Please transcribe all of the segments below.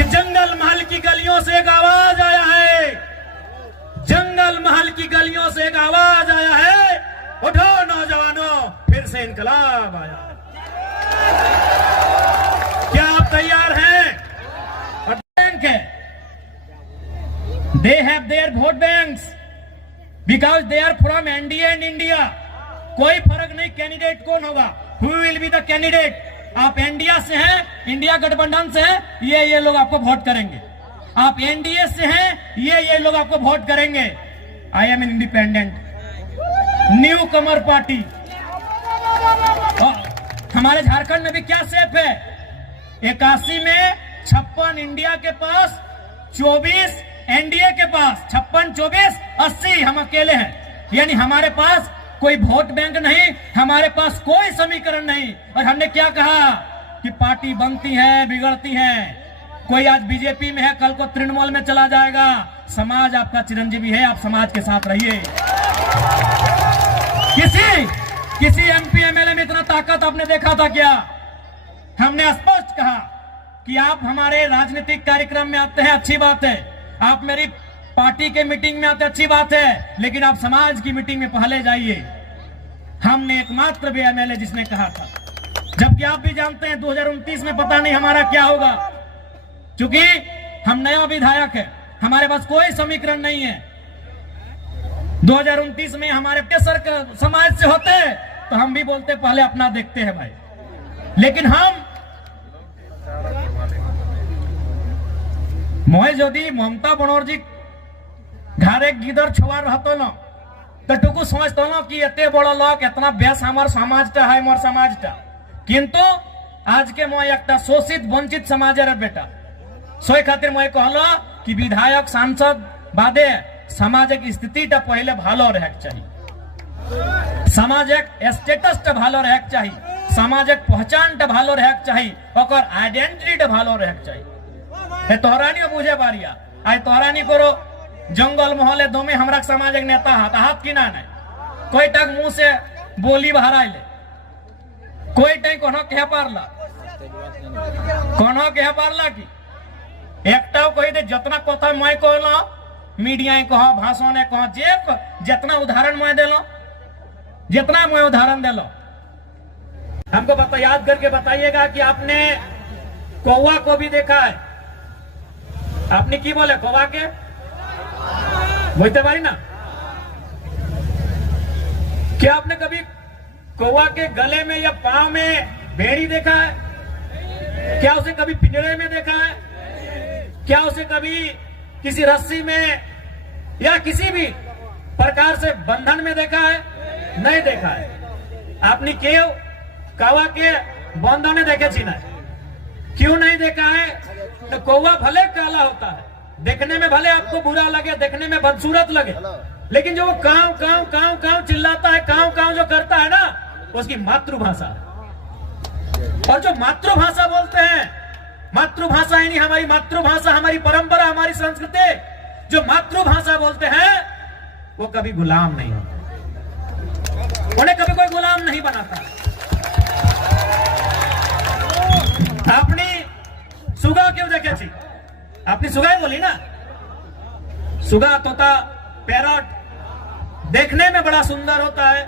कि जंगल महल की गलियों से एक आवाज आया है, जंगल महल की गलियों से एक आवाज आया है, उठो नौजवानों फिर से इनकलाब आया। क्या आप तैयार हैं? और बैंक है, they have their vote banks because they are from NDA and India. कोई फर्क नहीं कैंडिडेट कौन होगा, who will be the candidate. आप इंडिया से हैं, इंडिया गठबंधन से हैं, ये लोग आपको वोट करेंगे। आप एनडीए से हैं, ये लोग आपको वोट करेंगे। I am an independent new Qamar party. हमारे झारखंड में भी क्या सेफ है, 81 में 56 इंडिया के पास, 24 एनडीए के पास, 56, 24, 80 हम अकेले हैं। यानी हमारे पास कोई वोट बैंक नहीं, हमारे पास कोई समीकरण नहीं। और हमने क्या कहा कि पार्टी बनती है बिगड़ती है। कोई आज बीजेपी में है, कल को तृणमूल में चला जाएगा। समाज आपका चिरंजीवी है, आप समाज के साथ रहिए। किसी एमपी एमएलए में इतना ताकत आपने देखा था क्या? हमने स्पष्ट कहा कि आप हमारे राजनीतिक कार्यक्रम में आते हैं, अच्छी बात है। आप मेरी पार्टी के मीटिंग में आते, अच्छी बात है, लेकिन आप समाज की मीटिंग में पहले जाइए। हमने एकमात्र भी एमएलए जिसने कहा था, जबकि आप भी जानते हैं 2029 में पता नहीं हमारा क्या होगा, क्योंकि हम नया विधायक है, हमारे पास कोई समीकरण नहीं है। 2029 में हमारे समाज से होते तो हम भी बोलते पहले अपना देखते हैं भाई, लेकिन हम मोहे यदि ममता बनर्जी घरे गिदर छुआ रहतो न तो टुकु समझतो न कि एते बड़ लोग एतना बेस हमार समाजटा है, मोर समाजटा। किंतु आज के मोह एक शोषित वंचित समाजेर बेटा सोई खातिर मोह कहलो कि विधायक सांसद बादे सामाजिक स्थितिटा पहले भालो रहेक चाहिए, सामाजिक स्टेटसटा भालो रहेक चाहिए, सामाजिक पहचानटा भालो रहेक चाहिए, ओकर आइडेंटिटीटा भालो रहेक चाहिए। हे तोहरानी बुझे बारिया आई तोहरानी करो जंगल महले दोमे हमरा सामाजिक नेता हाथ की ना नहीं, कोई टक मुंह से बोली बहरा ले, कोई टक कोनो कह पारला, कोनो कह पारला की एकटाও कही दे जितना कथा मैं कहलो मीडिया कह भाषण कह जे जितना उदाहरण मैं देलो, जितना मैं उदाहरण देलो, हमको बता याद करके बताइएगा कि आपने कौवा को भी देखा है। आपने की बोले कौवा के बोलते बारी ना, क्या आपने कभी कौवा के गले में या पांव में भेड़ी देखा है? क्या उसे कभी पिंजरे में देखा है? क्या उसे कभी किसी रस्सी में या किसी भी प्रकार से बंधन में देखा है? नहीं देखा है। आपने क्यों कौवा के बंधन देखे छी ना? क्यों नहीं देखा है? तो कौवा भले काला होता है, देखने में भले आपको बुरा लगे, देखने में बदसूरत लगे, लेकिन जो वो काव काव काव काव चिल्लाता है, काव काव जो करता है ना, उसकी मातृभाषा है। और जो मातृभाषा बोलते हैं, मातृभाषा यानी हमारी मातृभाषा, हमारी परंपरा, हमारी संस्कृति, जो मातृभाषा बोलते हैं वो कभी गुलाम नहीं होते, उन्हें कभी कोई गुलाम नहीं बनाता। आपने सुगा क्यों देखे थी? आपने सुगा ही बोली ना, सुगा तोता पैरट देखने में बड़ा सुंदर होता है,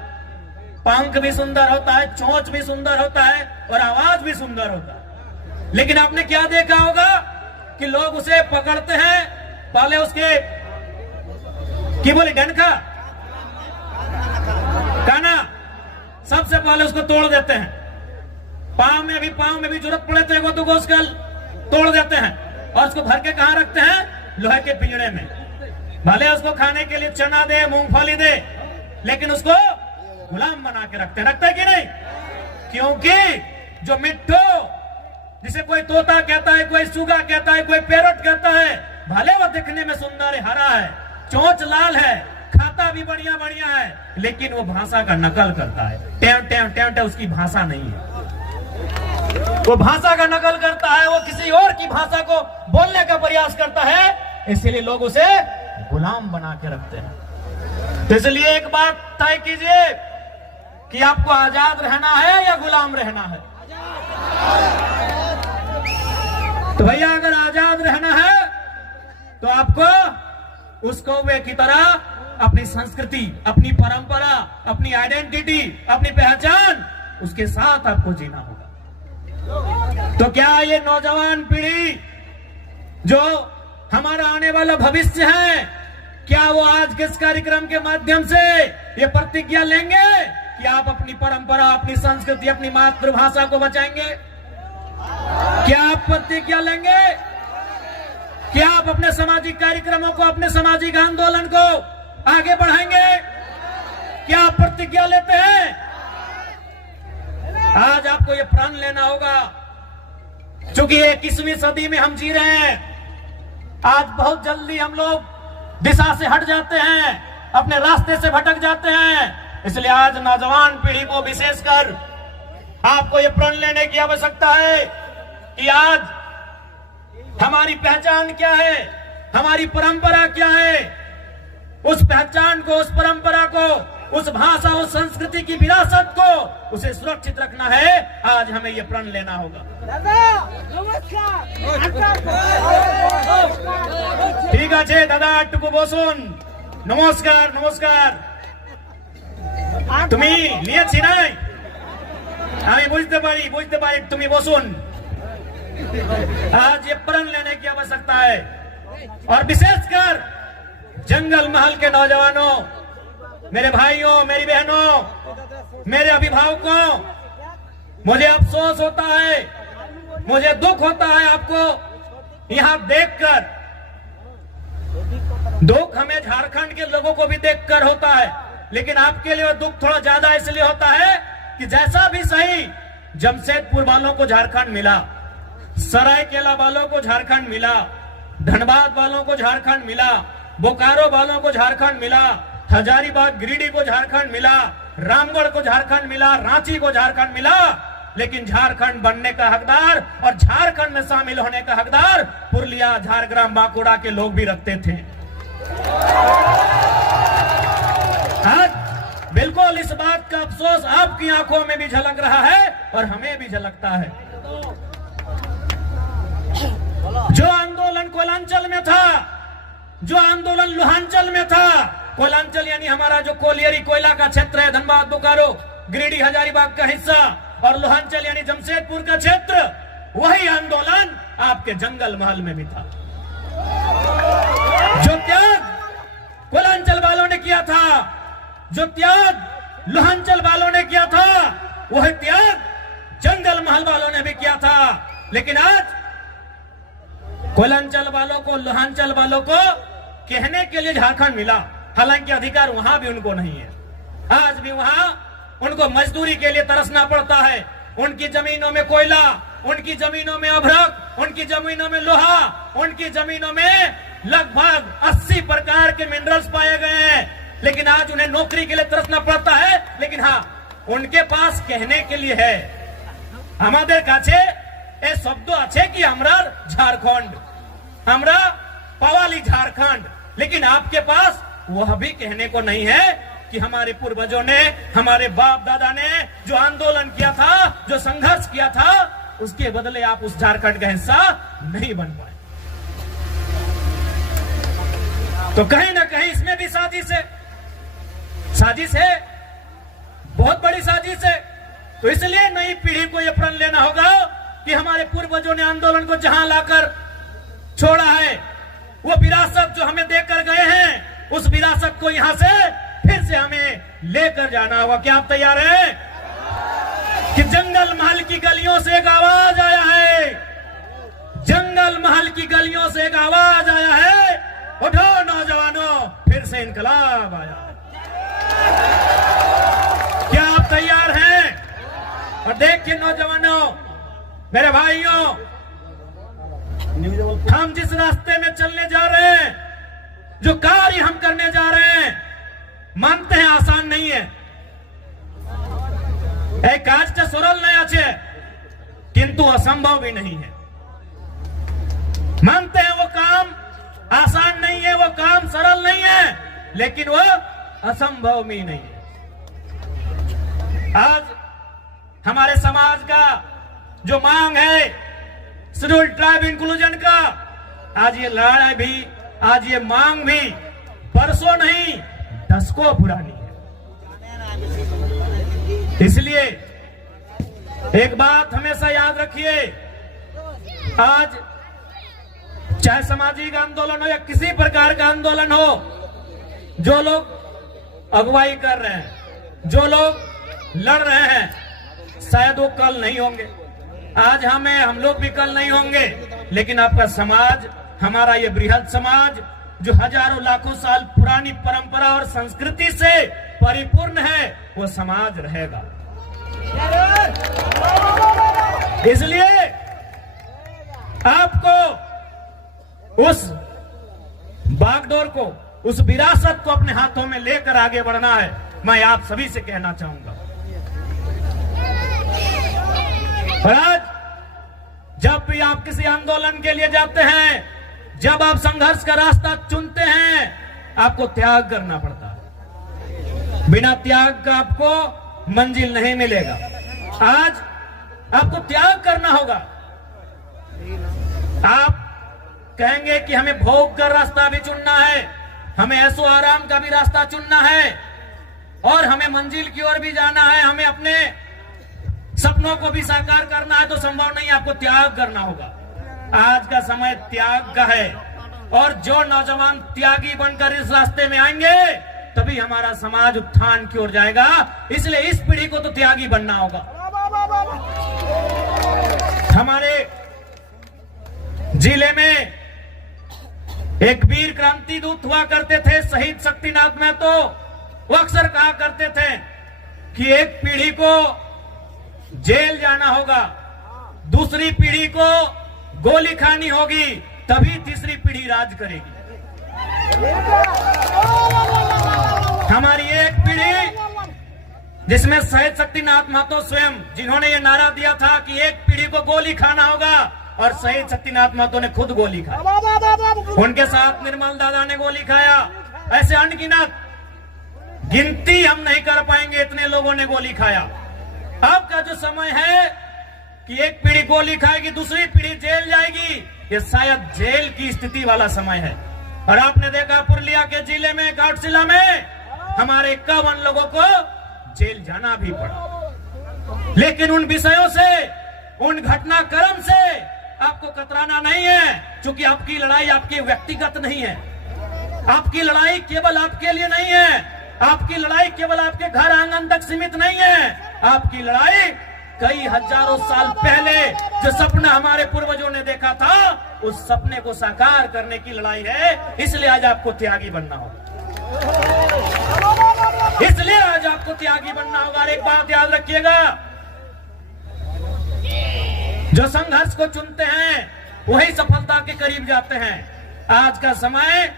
पंख भी सुंदर होता है, चोंच भी सुंदर होता है और आवाज भी सुंदर होता है। लेकिन आपने क्या देखा होगा कि लोग उसे पकड़ते हैं, पहले उसके की बोली डंका काना सबसे पहले उसको तोड़ देते हैं, पांव में भी जरूरत पड़े तो एगो दुगो उसका तोड़ देते हैं और उसको भर के कहां रखते हैं? लोहे के पिंजरे में। भले उसको खाने के लिए चना दे, मूंगफली दे, लेकिन उसको गुलाम बना के रखते है कि नहीं? क्योंकि जो मिट्टू जिसे कोई तोता कहता है, कोई सुगा कहता है, कोई पैरट कहता है, भले वो दिखने में सुंदर है, हरा है, चोंच लाल है, खाता भी बढ़िया बढ़िया है, लेकिन वो भाषा का नकल करता है। टेव टेव टेव टेव उसकी भाषा नहीं है, वो भाषा का नकल करता है, वो किसी और की भाषा को बोलने का प्रयास करता है, इसलिए लोग उसे गुलाम बना के रखते हैं। तो इसलिए एक बात तय कीजिए कि आपको आजाद रहना है या गुलाम रहना है। तो भैया अगर आजाद तो आपको उस कौवे की तरह अपनी संस्कृति, अपनी परंपरा, अपनी आइडेंटिटी, अपनी पहचान, उसके साथ आपको जीना होगा। तो क्या ये नौजवान पीढ़ी जो हमारा आने वाला भविष्य है, क्या वो आज के इस कार्यक्रम के माध्यम से ये प्रतिज्ञा लेंगे कि आप अपनी परंपरा, अपनी संस्कृति, अपनी मातृभाषा को बचाएंगे? क्या आप प्रतिज्ञा लेंगे? क्या आप अपने सामाजिक कार्यक्रमों को, अपने सामाजिक आंदोलन को आगे बढ़ाएंगे? क्या आप प्रतिज्ञा लेते हैं? आज आपको ये प्रण लेना होगा, क्योंकि 21वीं सदी में हम जी रहे हैं। आज बहुत जल्दी हम लोग दिशा से हट जाते हैं, अपने रास्ते से भटक जाते हैं। इसलिए आज नौजवान पीढ़ी को विशेषकर आपको ये प्रण लेने की आवश्यकता है कि आज हमारी पहचान क्या है, हमारी परंपरा क्या है। उस पहचान को, उस परंपरा को, उस भाषा, उस संस्कृति की विरासत को, उसे सुरक्षित रखना है। आज हमें यह प्रण लेना होगा। ठीक है दादा, टुकु बोसुन, नमस्कार नमस्कार। তুমি নিয়েছি নাই, আমি বুঝতে পারি তুমি বসুন। आज ये प्रण लेने की आवश्यकता है, और विशेषकर जंगल महल के नौजवानों, मेरे भाइयों, मेरी बहनों, मेरे अभिभावकों, मुझे अफसोस होता है, मुझे दुख होता है आपको यहां देखकर। दुख हमें झारखंड के लोगों को भी देखकर होता है, लेकिन आपके लिए दुख थोड़ा ज्यादा इसलिए होता है कि जैसा भी सही, जमशेदपुर वालों को झारखंड मिला, सरायकेला वालों को झारखंड मिला, धनबाद वालों को झारखंड मिला, बोकारो वालों को झारखंड मिला, हजारीबाग गिरिडीह को झारखंड मिला, रामगढ़ को झारखंड मिला, रांची को झारखंड मिला, लेकिन झारखंड बनने का हकदार और झारखंड में शामिल होने का हकदार पुरुलिया, झारग्राम, बांकुड़ा के लोग भी रखते थे। आज बिल्कुल इस बात का अफसोस आपकी आंखों में भी झलक रहा है और हमें भी झलकता है। जो आंदोलन कोयलांचल में था, जो आंदोलन लोहांचल में था, कोयलांचल यानी हमारा जो कोलियरी कोयला का क्षेत्र है, धनबाद, बोकारो, गिरिडीह, हजारीबाग का हिस्सा, और लोहांचल यानी जमशेदपुर का क्षेत्र, वही आंदोलन आपके जंगल महल में भी था। जो त्याग कोयलांचल वालों ने किया था, जो त्याग लोहांचल वालों ने किया था, वह त्याग जंगल महल वालों ने भी किया था। लेकिन आज कोयलांचल वालों को, लोहांचल वालों को कहने के लिए झारखंड मिला, हालांकि अधिकार वहां भी उनको नहीं है। आज भी वहां उनको मजदूरी के लिए तरसना पड़ता है। उनकी जमीनों में कोयला, उनकी जमीनों में अभ्रक, उनकी जमीनों में लोहा, उनकी जमीनों में लगभग 80 प्रकार के मिनरल्स पाए गए हैं, लेकिन आज उन्हें नौकरी के लिए तरसना पड़ता है। लेकिन हाँ, उनके पास कहने के लिए है, हमारे काछे ए शब्द अच्छे कि हमरा झारखंड, हमरा पवाली झारखंड, लेकिन आपके पास वह भी कहने को नहीं है कि हमारे पूर्वजों ने, हमारे बाप दादा ने जो आंदोलन किया था, जो संघर्ष किया था, उसके बदले आप उस झारखंड का हिस्सा नहीं बन पाए। तो कहीं ना कहीं इसमें भी साजिश है, साजिश है, बहुत बड़ी साजिश है। तो इसलिए नई पीढ़ी को यह प्रण लेना होगा कि हमारे पूर्वजों ने आंदोलन को जहां लाकर छोड़ा है, वो विरासत जो हमें देकर गए हैं, उस विरासत को यहां से फिर से हमें लेकर जाना होगा। क्या आप तैयार हैं? कि जंगल महल की गलियों से एक आवाज आया है, जंगल महल की गलियों से एक आवाज आया है, उठो नौजवानों, फिर से इनकलाब आया। क्या आप तैयार हैं? और देखिए नौजवानों, मेरे भाइयों, हम जिस रास्ते में चलने जा रहे हैं, जो कार्य हम करने जा रहे हैं, मानते हैं आसान नहीं है। एक काजटा सरल नहीं आछे, किंतु असंभव भी नहीं है। मानते हैं वो काम आसान नहीं है, वो काम सरल नहीं है, लेकिन वो असंभव भी नहीं है। आज हमारे समाज का जो मांग है शेड्यूल्ड ट्राइब इंक्लूजन का, आज ये लड़ाई भी आज ये मांग भी परसों नहीं दशकों पुरानी है। इसलिए एक बात हमेशा याद रखिए, आज चाहे सामाजिक आंदोलन हो या किसी प्रकार का आंदोलन हो, जो लोग अगुवाई कर रहे हैं, जो लोग लड़ रहे हैं, शायद वो कल नहीं होंगे, आज हम लोग भी कल नहीं होंगे, लेकिन आपका समाज, हमारा ये बृहद समाज जो हजारों लाखों साल पुरानी परंपरा और संस्कृति से परिपूर्ण है, वो समाज रहेगा। इसलिए आपको उस बागडोर को, उस विरासत को अपने हाथों में लेकर आगे बढ़ना है। मैं आप सभी से कहना चाहूंगा। और आज जब भी आप किसी आंदोलन के लिए जाते हैं, जब आप संघर्ष का रास्ता चुनते हैं, आपको त्याग करना पड़ता है। बिना त्याग का आपको मंजिल नहीं मिलेगा। आज आपको त्याग करना होगा। आप कहेंगे कि हमें भोग कर रास्ता भी चुनना है, हमें ऐसो आराम का भी रास्ता चुनना है, और हमें मंजिल की ओर भी जाना है, हमें अपने सपनों को भी साकार करना है, तो संभव नहीं, आपको त्याग करना होगा। आज का समय त्याग का है, और जो नौजवान त्यागी बनकर इस रास्ते में आएंगे, तभी हमारा समाज उत्थान की ओर जाएगा। इसलिए इस पीढ़ी को तो त्यागी बनना होगा। हमारे जिले में एक वीर क्रांति दूत हुआ करते थे, शहीद शक्तिनाथ महतो। वो अक्सर कहा करते थे कि एक पीढ़ी को जेल जाना होगा, दूसरी पीढ़ी को गोली खानी होगी, तभी तीसरी पीढ़ी राज करेगी। हमारी एक पीढ़ी जिसमें शहीद शक्तिनाथ महतो स्वयं, जिन्होंने ये नारा दिया था कि एक पीढ़ी को गोली खाना होगा, और शहीद शक्तिनाथ महतो ने खुद गोली खाई। उनके साथ निर्मल दादा ने गोली खाया। ऐसे अनगिनत, गिनती हम नहीं कर पाएंगे, इतने लोगों ने गोली खाया। अब का जो समय है कि एक पीढ़ी गोली खाएगी, दूसरी पीढ़ी जेल जाएगी, ये शायद जेल की स्थिति वाला समय है। और आपने देखा पुरुलिया के जिले में, घाटशिला में हमारे 51 लोगों को जेल जाना भी पड़ा। लेकिन उन विषयों से, उन घटनाक्रम से आपको कतराना नहीं है, क्योंकि आपकी लड़ाई आपके व्यक्तिगत नहीं है। आपकी लड़ाई केवल आपके लिए नहीं है, आपकी लड़ाई केवल आपके घर आंगन तक सीमित नहीं है। आपकी लड़ाई कई हजारों साल पहले जो सपना हमारे पूर्वजों ने देखा था, उस सपने को साकार करने की लड़ाई है। इसलिए आज आपको त्यागी बनना होगा। इसलिए आज आपको त्यागी बनना होगा। और एक बात याद रखिएगा, जो संघर्ष को चुनते हैं वही सफलता के करीब जाते हैं। आज का समय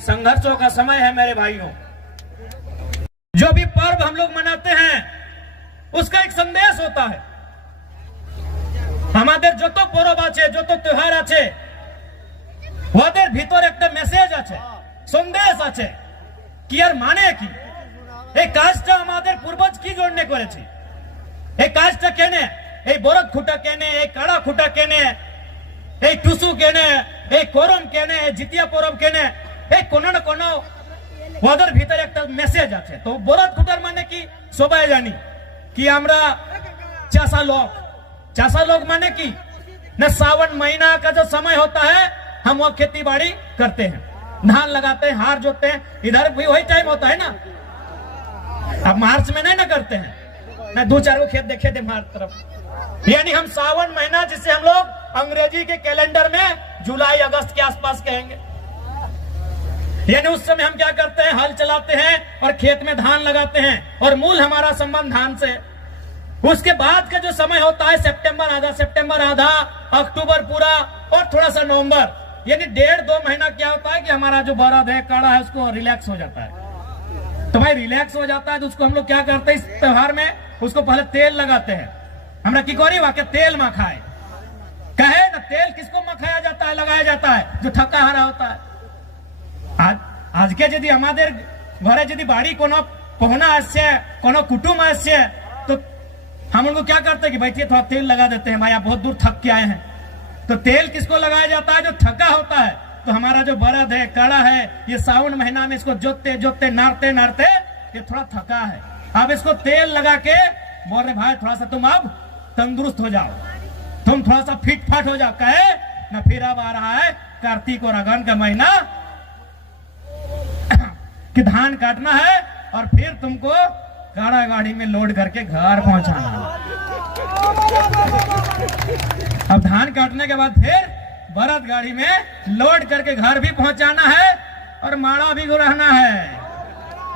संघर्षों का समय है मेरे भाइयों। जो भी पर्व हम लोग मनाते हैं उसका एक संदेश होता है। हमारे जो तो पर्व आछे, जो तो त्योहार आछे, ওদের ভিতর একটা মেসেজ আছে, সন্দেশ আছে কি আর মানে কি, এই কাজটা আমাদের পূর্বজ কি জন্য করেছে, এই কাজটা কেনে, এই বরদ খুঁটা কেনে, এই কাড়া খুঁটা কেনে, এই টুসু কেনে, এই করম কেনে, জিতিয়া পরব কেনে, এই কোনো না কোনো ওদের ভিতরে একটা মেসেজ আছে। তো বরদ খুঁটার মানে কি সবাই জানি कि আমরা चासा लोग माने की न, सावन महीना का जो समय होता है हम वो खेती बाड़ी करते हैं, धान लगाते हैं, हार जोतते हैं। इधर भी वही टाइम होता है ना। अब मार्च में नहीं ना करते हैं, न 2-4 खेत देखे थे हमारी तरफ। यानी हम सावन महीना, जिसे हम लोग अंग्रेजी के कैलेंडर में जुलाई अगस्त के आसपास कहेंगे, यानी उस समय हम क्या करते हैं, हल चलाते हैं और खेत में धान लगाते हैं, और मूल हमारा संबंध धान से। उसके बाद का जो समय होता है सितंबर आधा, अक्टूबर पूरा, और थोड़ा सा नवंबर, यानी 1.5-2 महीना क्या होता है कि हमारा जो बरद है, काड़ा है, उसको रिलैक्स हो जाता है। तो भाई रिलैक्स हो जाता है तो उसको हम लोग क्या करते हैं, इस त्योहार में उसको पहले तेल लगाते हैं। हमरा की कोरी वाके तेल मखाए कहे ना, तेल किसको मखाया जाता है, लगाया जाता है, जो थका हारा होता है। आज के यदि हमारे घरे यदि बाड़ी कोनो पहुना आसे, कोनो कुटुंब आसे, तो हम उनको क्या करते हैं कि बैठिए थोड़ा तेल लगा देते हैं, भाई आप बहुत दूर थक के आए हैं। तो तेल किसको लगाया जाता है, जो थका होता है। तो हमारा जो बरद है, कड़ा है, ये सावन महीना में इसको जोतते जोतते नारते नारते ये थोड़ा थका है। अब इसको तेल लगा के बोल रहे भाई थोड़ा सा तुम अब तंदुरुस्त हो जाओ, तुम थोड़ा सा फिट फाट हो जाओ। कहे ना फिर अब आ रहा है कार्तिक और अगन का महीना कि धान काटना है और फिर तुमको काड़ा गाड़ी में लोड करके घर पहुंचाना है। अब धान काटने के बाद फिर बरद गाड़ी में लोड करके घर भी पहुंचाना है और माड़ा भी रहना है,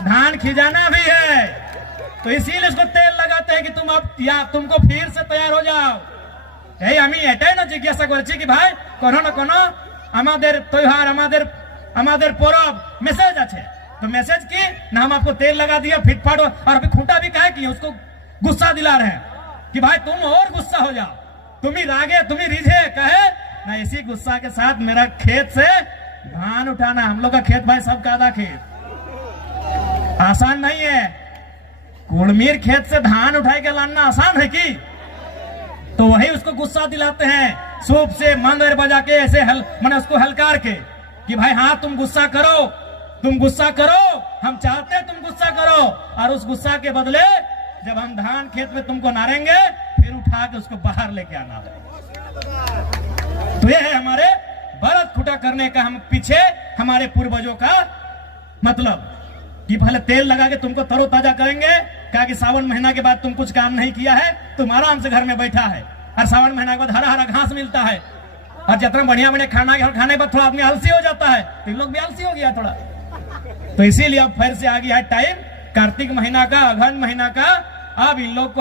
धान खिजाना भी है। तो इसीलिए इसको तेल लगाते हैं कि तुम अब या तुमको फिर से तैयार हो जाओ। এই আমি এটাই না জিজ্ঞাসা করছি কি ভাই কোনো না কোনো আমাদের त्योहार আমাদের পরব मैसेज আছে, तो मैसेज की ना हम आपको तेल लगा दिया फिटफाट और अभी खूंटा भी कहे कि उसको गुस्सा दिला रहे हैं कि भाई तुम और गुस्सा हो जाओ, तुम ही रागे तुम ही रिझे। कहे ना इसी गुस्सा के साथ मेरा खेत से धान उठाना, हम लोग का खेत भाई सबका आधा खेत आसान नहीं है। कुड़मीर खेत से धान उठाए के लाना आसान है कि? तो वही उसको गुस्सा दिलाते हैं, सूप से मंदिर बजा के ऐसे मैंने उसको हलकार के कि भाई हाँ तुम गुस्सा करो, तुम गुस्सा करो, हम चाहते तुम गुस्सा करो, और उस गुस्सा के बदले जब हम धान खेत में तुमको नारेंगे फिर उठा के उसको बाहर लेके आना है। तो ये है हमारे बरद खुटा करने का हम पीछे हमारे पूर्वजों का मतलब कि पहले तेल लगा के तुमको तरोताजा करेंगे। कहा कि सावन महीना के बाद तुम कुछ काम नहीं किया है, तुम आराम से घर में बैठा है, और सावन महीना के बाद हरा हरा घास मिलता है, और जितना बढ़िया बढ़िया खाना खाने के बाद थोड़ा आदमी आलसी हो जाता है, तो इन लोग भी आलसी हो गया थोड़ा। तो इसीलिए अब फिर से आ गया है टाइम कार्तिक महीना का, अगहन महीना का। अब इन लोग को